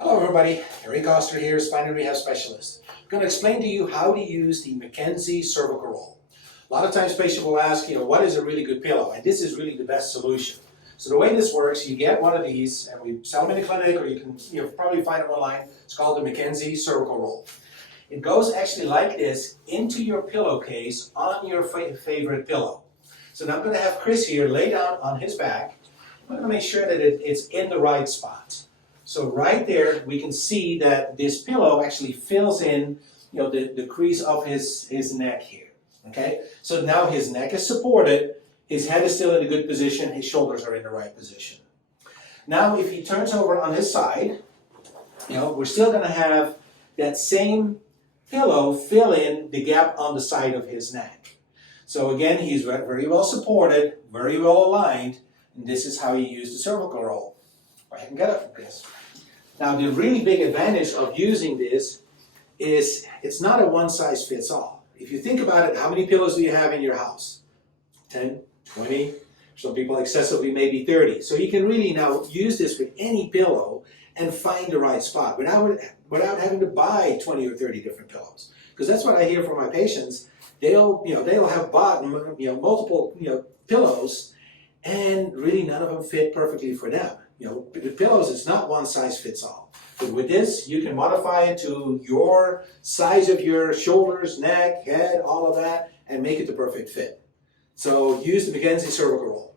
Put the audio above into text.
Hello everybody, Earl Koster here, spine and rehab specialist. I'm going to explain to you how to use the McKenzie Cervical Roll. A lot of times patients will ask, what is a really good pillow? And this is really the best solution. So the way this works, you get one of these, and we sell them in the clinic, or you can probably find them online. It's called the McKenzie Cervical Roll. It goes actually like this into your pillowcase on your favorite pillow. So now I'm going to have Chris here lay down on his back. I'm going to make sure that it's in the right spot. So right there, we can see that this pillow actually fills in, the crease of his neck here. Okay, so now his neck is supported, his head is still in a good position, his shoulders are in the right position. Now, if he turns over on his side, we're still going to have that same pillow fill in the gap on the side of his neck. So again, he's very well supported, very well aligned, and this is how you use the cervical roll. Go ahead and get up, Chris. Now, the really big advantage of using this is it's not a one-size-fits-all. If you think about it, how many pillows do you have in your house? 10, 20, some people excessively maybe 30. So you can really now use this with any pillow and find the right spot without having to buy 20 or 30 different pillows. Because that's what I hear from my patients. They'll have bought multiple pillows, and really none of them fit perfectly for them. The pillows, it's not one size fits all. But with this, you can modify it to your size of your shoulders, neck, head, all of that, and make it the perfect fit. So use the McKenzie Cervical Roll.